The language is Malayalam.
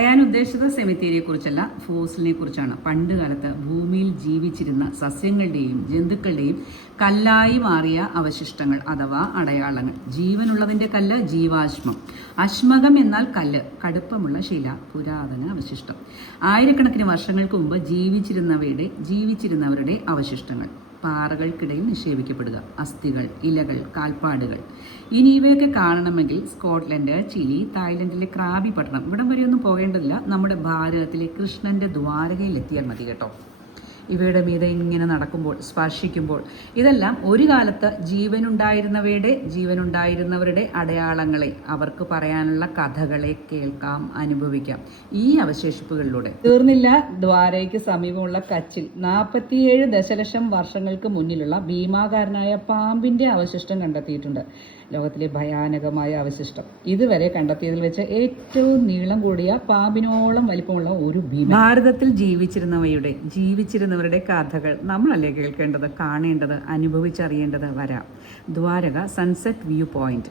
പറയാൻ ഉദ്ദേശിച്ചത് സെമിത്തേരിയെ കുറിച്ചല്ല, ഫോസിലിനെ കുറിച്ചാണ്. പണ്ട് കാലത്ത് ഭൂമിയിൽ ജീവിച്ചിരുന്ന സസ്യങ്ങളുടെയും ജന്തുക്കളുടെയും കല്ലായി മാറിയ അവശിഷ്ടങ്ങൾ അഥവാ അടയാളങ്ങൾ. ജീവനുള്ളതിൻ്റെ കല്ല് ജീവാശ്മം. അശ്മകം എന്നാൽ കല്ല്, കടുപ്പമുള്ള ശില, പുരാതന അവശിഷ്ടം. ആയിരക്കണക്കിന് വർഷങ്ങൾക്ക് മുമ്പ് ജീവിച്ചിരുന്നവരുടെ അവശിഷ്ടങ്ങൾ. പാറകൾക്കിടയിൽ നിക്ഷേപിക്കപ്പെടുക. അസ്ഥികൾ, ഇലകൾ, കാൽപ്പാടുകൾ. ഇനി ഇവയൊക്കെ കാണണമെങ്കിൽ സ്കോട്ട്ലൻഡ്, ചിലി, തായ്ലൻഡിലെ ക്രാബി പട്ടണം, ഇവിടം വരെയൊന്നും പോകേണ്ടതില്ല. നമ്മുടെ ഭാരതത്തിലെ കൃഷ്ണൻ്റെ ദ്വാരകയിൽ എത്തിയാൽ മതി കേട്ടോ. ഇവയുടെ മീതെ ഇങ്ങനെ നടക്കുമ്പോൾ, സ്പർശിക്കുമ്പോൾ, ഇതെല്ലാം ഒരു കാലത്ത് ജീവനുണ്ടായിരുന്നവരുടെ അടയാളങ്ങളെ, അവർക്ക് പറയാനുള്ള കഥകളെ കേൾക്കാം, അനുഭവിക്കാം ഈ അവശേഷിപ്പുകളിലൂടെ. തീർന്നില്ല, ദ്വാരയ്ക്ക് സമീപമുള്ള കച്ചിൽ 47 ദശലക്ഷം വർഷങ്ങൾക്ക് മുന്നിലുള്ള ഭീമാകാരനായ പാമ്പിന്റെ അവശിഷ്ടം കണ്ടെത്തിയിട്ടുണ്ട്. ലോകത്തിലെ ഭയാനകമായ അവശിഷ്ടം. ഇതുവരെ കണ്ടെത്തിയതിൽ വെച്ച് ഏറ്റവും നീളം കൂടിയ പാമ്പിനോളം വലിപ്പമുള്ള ഒരു ഭീമൻ. ഭാരതത്തിൽ ജീവിച്ചിരുന്നവരുടെ കഥകൾ നമ്മളല്ലേ കേൾക്കേണ്ടത്, കാണേണ്ടത്, അനുഭവിച്ചറിയേണ്ടത്. വരാം. Dwarka sunset view point.